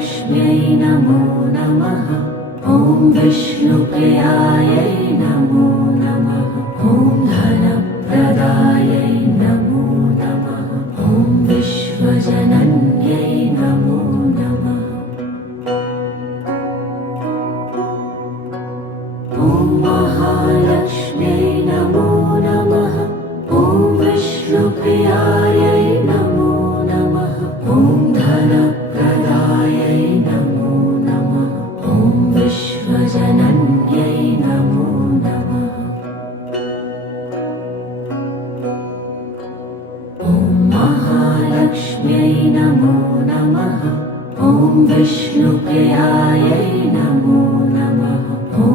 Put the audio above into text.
महालक्ष्म्यै नमो नमः। ॐ विष्णुप्रियायै नमो नमः। ॐ धनप्रदायै नमो नमः। ॐ विश्वजनन्यै नमो नमः। ॐ महालक्ष्म्यै नमो नमः। ॐ विष्णुप्रियायै नमो नमः। ॐ धनप्रदायै नमो नमः। ॐ विश्वजनन्यै नमो नमः। ॐ महालक्ष्म्यै नमो नमः। ॐ विष्णुप्रियायै नमो नमः। ॐ